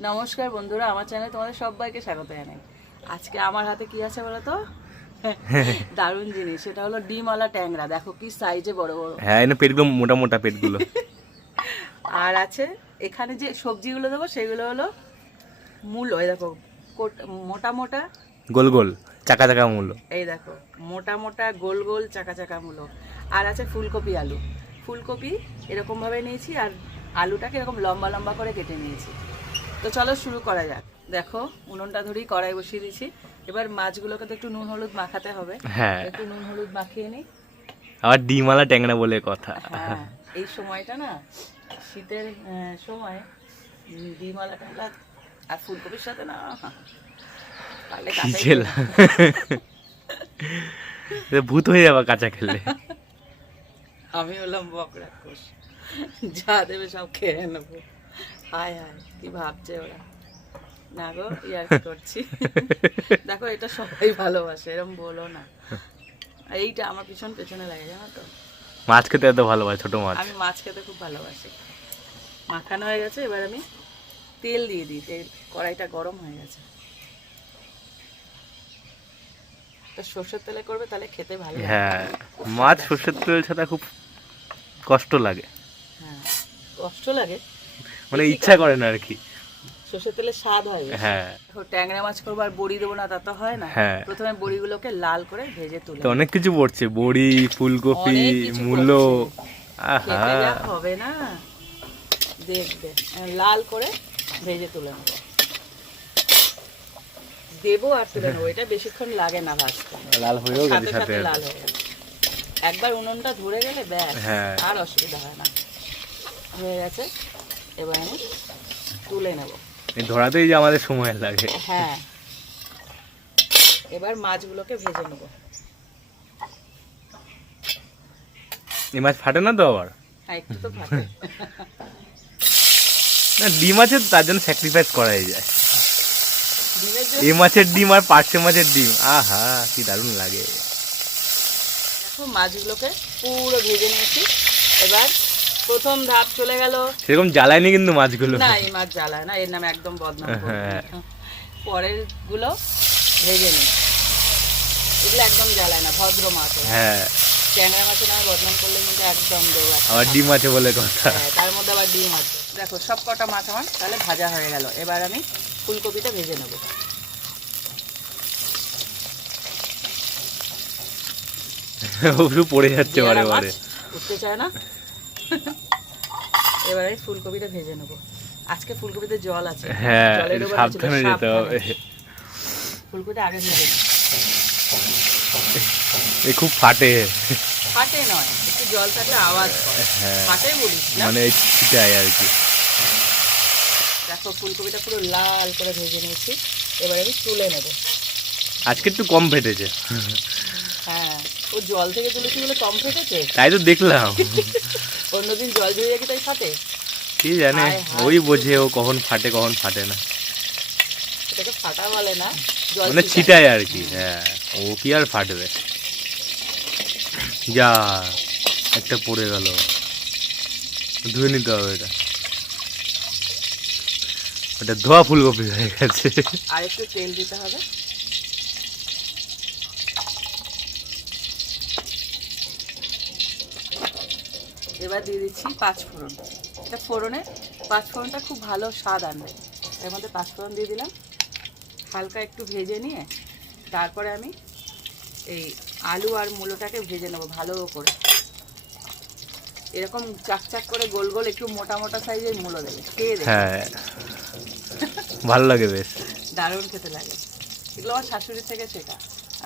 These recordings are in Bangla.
নমস্কার বন্ধুরা আমার চ্যানেলে তোমাদের সবাইকে স্বাগত জানাই। আজকে আমার হাতে কি আছে বলো তো? দারুণ জিনিস সেটা হলো ডিমওয়ালা ট্যাংরা। দেখো কি সাইজে বড় বড়। হ্যাঁ এনে পেটগুলো মোটা মোটা পেটগুলো আর আছে এখানে যে সবজিগুলো দেবো সেগুলো হলো মূলো। এই দেখো কোট- মোটা মোটা। গোল গোল চাকা চাকা মূল্য এই দেখো মোটা মোটা গোল গোল চাকা চাকা মূলো। আর আছে ফুলকপি আলু। ফুলকপি এরকমভাবে নিয়েছি আর আলুটাকে এরকম লম্বা লম্বা করে কেটে নিয়েছি। তো চলো শুরু করা যাক। দেখো উনুনটা ধরেই কড়াই বসিয়ে দিয়েছি। এবার মাছগুলোকে তো একটু নুন হলুদ মাখাতে হবে। হ্যাঁ। একটু নুন হলুদ মাখিয়ে নিই আবার ডিমালা ট্যাংরা বলে কথা। হ্যাঁ এই সময়টা না শীতের সময় ডিমালা টালা আর ফুলকপির সাথে না ভূত হয়ে যাবা কাঁচা খেলে। আমি হলাম বক রাক্ষস যা দেবে সব খেয়ে নেব। হায় হায় কি ভাবছে ওরা? না গো ইয়ার করছি? দেখো এটা সবাই ভালোবাসে এরকম বলো না। এইটা আমার পিছন পেছনে লাগে জানো তো? মাছ খেতে এত ভালোবাসে ছোট মাছ। আমি মাছ খেতে খুব ভালোবাসি। মাখানো হয়ে গেছে এবার আমি তেল দিয়ে দিই তেল কড়াইটা গরম হয়ে গেছে। তো সর্ষের তেলে করবে তাহলে খেতে ভালো হ্যাঁ মাছ সর্ষের তেল ছাড়া খুব কষ্ট লাগে। হ্যাঁ কষ্ট লাগে। মানে ইচ্ছা করে না আর কি। সর্ষের তেলে স্বাদ হয় হ্যাঁ। ট্যাংরা মাছ করব আর বড়ি দেবো না তা তো হয় না। হ্যাঁ। প্রথমে বড়িগুলোকে লাল করে ভেজে তুলে তো অনেক কিছু পড়ছে বড়ি ফুলকপি মূলো আহা। হবে না। দেখবে লাল করে ভেজে তুলে নেব। দেবো আর তুলে নেব এটা বেশিক্ষণ লাগে না ভাজতে। লাল হয়েও গেছে সাথে সাথে লাল হয়ে একবার উনুনটা ধরে গেলে ব্যাস হ্যাঁ। আর অসুবিধা হয় না। হয়ে গেছে। এবার আমি তুলে নেব। এই ধরাতেই যে আমাদের সময় লাগে। হ্যাঁ। এবার মাছগুলোকে ভেজে নেব। এই মাছ ফাটে না তো আবার? হ্যাঁ একটু তো ভালো না ডিম আছে তার জন্য স্যাক্রিফাইস করাই যায়। এই মাছের ডিম আর পার্শে মাছের ডিম আহা কি দারুণ লাগে। দেখো মাছগুলোকে পুরো ভেজে নিয়েছি। এবার প্রথম ধাপ চলে গেল। সেরকম জ্বালায়নি কিন্তু মাছগুলো। না এই মাছ জ্বালায় না এর নামে একদম বদনাম হ্যাঁ। পরেরগুলো ভেজে নিই এগুলো একদম জ্বালায় না ভদ্র মাছ হ্যাঁ। ট্যাংরা মাছের নামে বদনাম করলে কিন্তু একদম দেবো আবার ডিম আছে বলে কথা। হ্যাঁ, তার মধ্যে আবার ডিম আছে। দেখো সব কটা মাছ আমার তাহলে ভাজা হয়ে গেল। এবার আমি ফুলকপিটা ভেজে নেব। ওগুলো পড়ে যাচ্ছে বারে বারে। উঠতে চায় না? এবারে ফুলকপিটা ভেজে নেব। আজকে ফুলকপিতে জল আছে। হ্যাঁ সাবধানে যেতে হবে। ফুলকপিটা আগে ভেজে এ খুব ফাটে। ফাটে নয় একটু জল থাকলে আওয়াজ হ্যাঁ। ফাটে বলিস মানে ছিটায় আর কি। দেখো ফুলকপিটা পুরো লাল করে ভেজে নিয়েছি। এবার আমি তুলে নেব। আজকে একটু কম ফেটেছে। হ্যাঁ ও জল থেকে তুলেছি বলে কম ফেটেছে? তাই তো দেখলাম। অন্যদিন জল কি তাই ফাটে? কি জানে। ওই বোঝে ও কখন ফাটে কখন ফাটে না। এটাকে ফাটা বলে না মানে। ছিটায়। আর কি হ্যাঁ। ও কি আর ফাটবে? যা একটা পড়ে গেল। ধুয়ে নিতে হবে এটা। ওটা ধোয়া ফুলকপি হয়ে গেছে। আর একটু তেল দিতে হবে। এবার দিয়ে দিচ্ছি পাঁচ ফোড়ন। এটা ফোড়নে পাঁচ ফোড়নটা খুব ভালো স্বাদ আনবে। এর মধ্যে পাঁচ ফোড়ন দিয়ে দিলাম। হালকা একটু ভেজে নিয়ে তারপরে আমি এই আলু আর মূলোটাকে ভেজে নেব ভালো করে। এরকম চাকচাক করে গোল গোল একটু মোটা মোটা সাইজের মূলো দেবে। খেয়ে দেবে হ্যাঁ। ভালো লাগে বেশ। দারুণ খেতে লাগে। এগুলো আমার শাশুড়ির থেকে শেখা।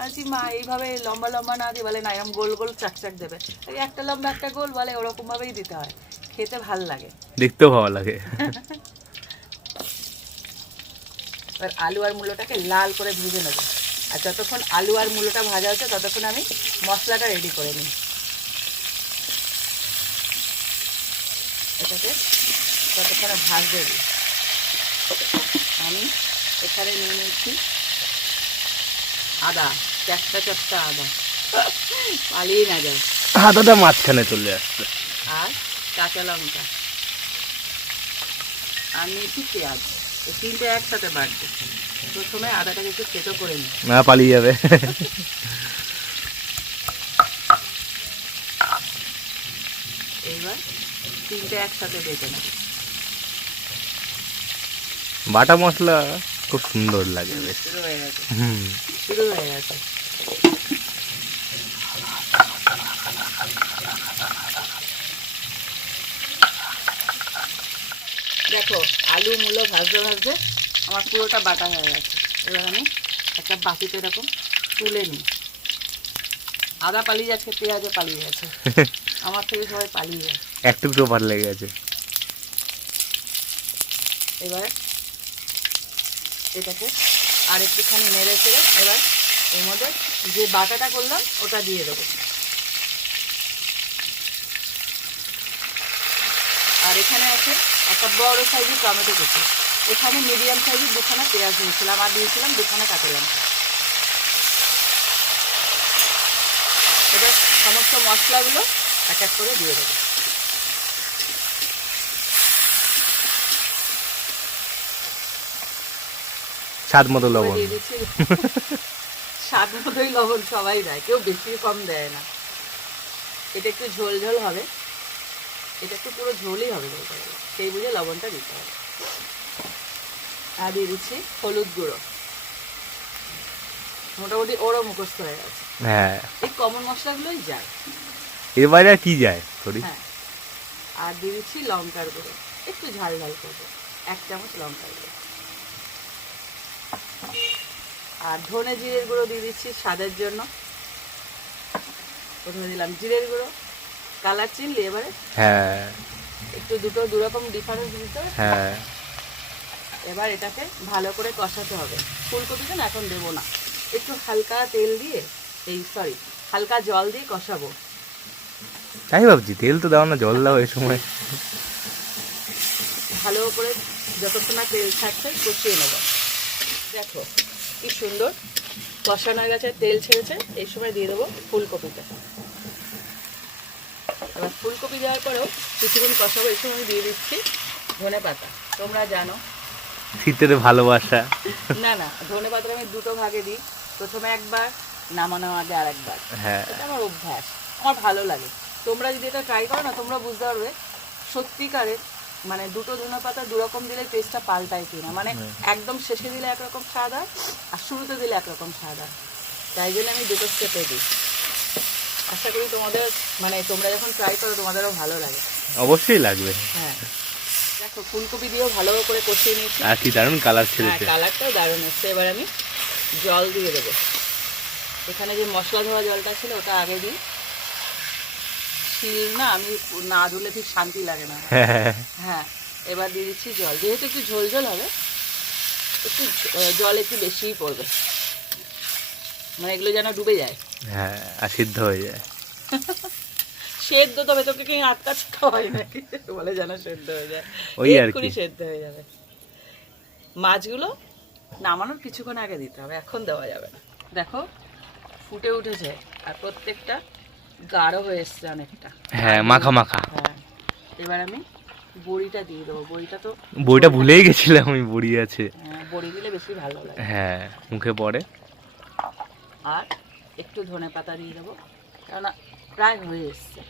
আর বলছি মা এইভাবে লম্বা লম্বা না দিয়ে বলে না এরকম গোল গোল চাকচাক দেবে। এই একটা লম্বা একটা গোল বলে ওরকম ভাবেই দিতে হয়। খেতে ভালো লাগে। দেখতেও ভালো লাগে। এবার আলু আর মূলোটাকে লাল করে ভেজে নেব। আর যতক্ষণ আলু আর মূলোটা ভাজা হচ্ছে ততক্ষণ আমি মশলাটা রেডি করে নিই। এটাকে ততক্ষণে দিই। আমি এখানে নিয়ে নিচ্ছি আদা চারটা চারটা আদা। পালিয়ে না যায়। হাতাটা মাঝখানে চলে আসছে। আর কাঁচা লঙ্কা। আর নিয়েছি পেঁয়াজ। এই তিনটে একসাথে বাড়ছে। প্রথমে আদাটাকে একটু থেতো করে নিই। না পালিয়ে যাবে। এইবার তিনটে একসাথে বেটে নেব। বাটা মশলা খুব সুন্দর লাগে বেশ। হুম। দেখো আলু মূলো ভাজতে ভাজতে আমার পুরোটা বাটা হয়ে গেছে। এবার আমি একটা বাটিতে এরকম তুলে নিই। আদা পালিয়ে যাচ্ছে পেঁয়াজও পালিয়ে গেছে। আমার থেকে সবাই পালিয়ে যাচ্ছে এক টুকরো ভালো লেগে গেছে। এবার এটাকে আর একটুখানি নেড়ে চেড়ে এবার এর মধ্যে যে বাটাটা করলাম, ওটা দিয়ে দেবো। আর এখানে আছে একটা বড় সাইজের টমেটো কুচি। এখানে মিডিয়াম সাইজের দুখানা পেঁয়াজ দিয়েছিলাম আর দিয়েছিলাম দুখানা কাঁচা লঙ্কা। এবার সমস্ত মশলাগুলো এক এক করে দিয়ে দেবো। স্বাদ মতো লবণ। স্বাদ মতোই লবণ সবাই দেয় কেউ বেশি কম দেয় না। এটা একটু ঝোল ঝোল হবে। এটা একটু পুরো ঝোলই হবে বলতে গেলে। সেই বুঝে লবণটা দিতে হবে। আর দিয়ে দিচ্ছি হলুদ গুঁড়ো। মোটামুটি ওরও মুখস্থ হয়ে গেছে। হ্যাঁ। এই কমন মশলাগুলোই যায়। এর বাইরে আর কি যায়? সরি হ্যাঁ। আর দিয়ে দিচ্ছি লঙ্কার গুঁড়ো। একটু ঝাল ঝাল করব। এক চামচ লঙ্কার গুঁড়ো। আর ধনে জিরের গুঁড়ো দিয়ে দিচ্ছি স্বাদের জন্য। প্রথমে দিলাম জিরের গুঁড়ো কালার চিনলি এবারে? হ্যাঁ। একটু দুটো দুরকম ডিফারেন্স দিতে হ্যাঁ। এবার এটাকে ভালো করে কষাতে হবে। ফুলকপিটা না এখন দেবো না। একটু হালকা তেল দিয়ে এই সরি হালকা জল দিয়ে কষাবো। তাই ভাবছি তেল তো দাও না জল দাও এই সময়। ভালো করে যতক্ষণ না তেল থাকছে কষিয়ে নেব। দেখো কি সুন্দর। কষানো হয়ে গেছে তেল ছেড়েছে এই সময় দিয়ে দেবো ফুলকপিটা। এবার ফুলকপি দেওয়ার পরেও কিছুক্ষণ কষাবো এই সময় আমি দিয়ে দিচ্ছি ধনে পাতা। তোমরা জানো। শীতের ভালোবাসা। না না ধনে পাতাটা আমি দুটো ভাগে দিই। প্রথমে একবার নামানোর আগে আর একবার হ্যাঁ। এটা আমার অভ্যাস। আমার ভালো লাগে। তোমরা যদি এটা ট্রাই করো না তোমরা বুঝতে পারবে সত্যিকারের মানে দুটো ধনে পাতা দুরকম দিলে টেস্টটা পাল্টায় কিনা। মানে একদম শেষে দিলে একরকম স্বাদ হয় আর শুরুতে দিলে একরকম স্বাদ হয় তাই জন্য আমি দুটো স্টেপে দিই। আশা করি তোমাদের মানে তোমরা যখন ট্রাই করো তোমাদেরও ভালো লাগে। অবশ্যই লাগবে। হ্যাঁ। দেখো ফুলকপি দিয়েও ভালো করে কষিয়ে নিয়েছি। আর কি দারুণ কালার হ্যাঁ ছেড়েছে কালারটাও দারুণ এসছে। এবার আমি জল দিয়ে দেবো। এখানে যে মশলা ধোয়া জলটা ছিল ওটা আগে দিই। শিল না আমি না ধুলে ঠিক শান্তি লাগে না। হ্যাঁ হ্যাঁ এবার দিয়ে দিচ্ছি জল। যেহেতু একটু ঝোল ঝোল হবে একটু জল একটু বেশিই পড়বে। মানে এগুলো যেন ডুবে যায়। হ্যাঁ আর সিদ্ধ হয়ে যায়। সেদ্ধ তবে তোকে কি আটকাচ্ছে হয় নাকি বলে যেন সেদ্ধ হয়ে যায়। ওই আর কি। সেদ্ধ হয়ে যাবে। মাছগুলো নামানোর কিছুক্ষণ আগে দিতে হবে এখন দেওয়া যাবে না। দেখো ফুটে উঠেছে আর প্রত্যেকটা গাঢ় হয়ে এসছে অনেকটা। হ্যাঁ মাখা মাখা। হ্যাঁ। এবার আমি বড়িটা দিয়ে দেবো। বড়িটা তো বইটা ভুলেই গেছিলাম আমি বড়ি আছে। বড়ি দিলে বেশি ভালো লাগে। হ্যাঁ মুখে পড়ে। আর একটু ধনে পাতা দিয়ে দেবো কেননা প্রায় হয়ে এসছে।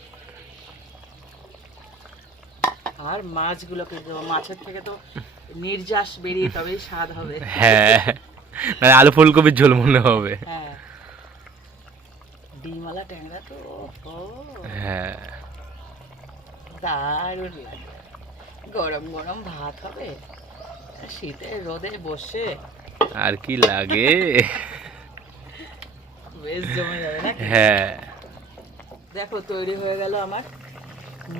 আর মাছগুলোকে দেবো। মাছের থেকে তো নির্যাস বেরিয়ে তবেই স্বাদ হবে। হ্যাঁ আলু ফুলকপির ঝোল মনে হবে। হ্যাঁ ডিমওয়ালা ট্যাংরা তো হ্যাঁ। দারুণ লাগে। গরম গরম ভাত হবে শীতে রোদে বসে। আর কি লাগে? বেশ জমে যাবে না হ্যাঁ। দেখো তৈরি হয়ে গেল আমার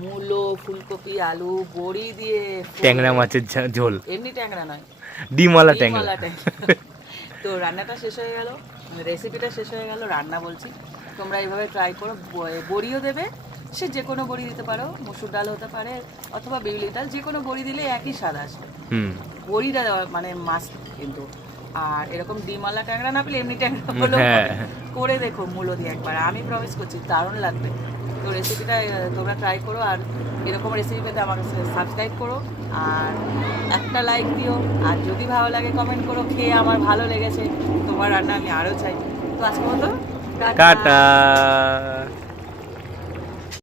মূলো ফুলকপি আলু বড়ি দিয়ে ট্যাংরা মাছের ঝোল। এমনি ট্যাংরা নয়। ডিমওয়ালা ট্যাংরা। তো রান্নাটা শেষ হয়ে গেল রেসিপিটা শেষ হয়ে গেল রান্না বলছি। তোমরা এইভাবে ট্রাই করো বড়িও দেবে সে যে কোনো বড়ি দিতে পারো মুসুর ডাল হতে পারে অথবা বিউলি ডাল যে কোনো বড়ি দিলে একই স্বাদ আসবে। বড়িটা মানে মাছ কিন্তু। আর এরকম ডিমওয়ালা ট্যাংরা না পেলে এমনি ট্যাংরা হলো হ্যাঁ। করে দেখো মূলো দিয়ে একবার। আমি প্রমিস করছি দারুণ লাগবে। তো রেসিপিটা তোমরা ট্রাই করো আর এরকম রেসিপি পেতে আমাকে সাবস্ক্রাইব করো। আর একটা লাইক দিও। আর যদি ভালো লাগে কমেন্ট করো। খেয়ে আমার ভালো লেগেছে। তোমার রান্না আমি আরও চাই। তো আজকের মতো। টাটা।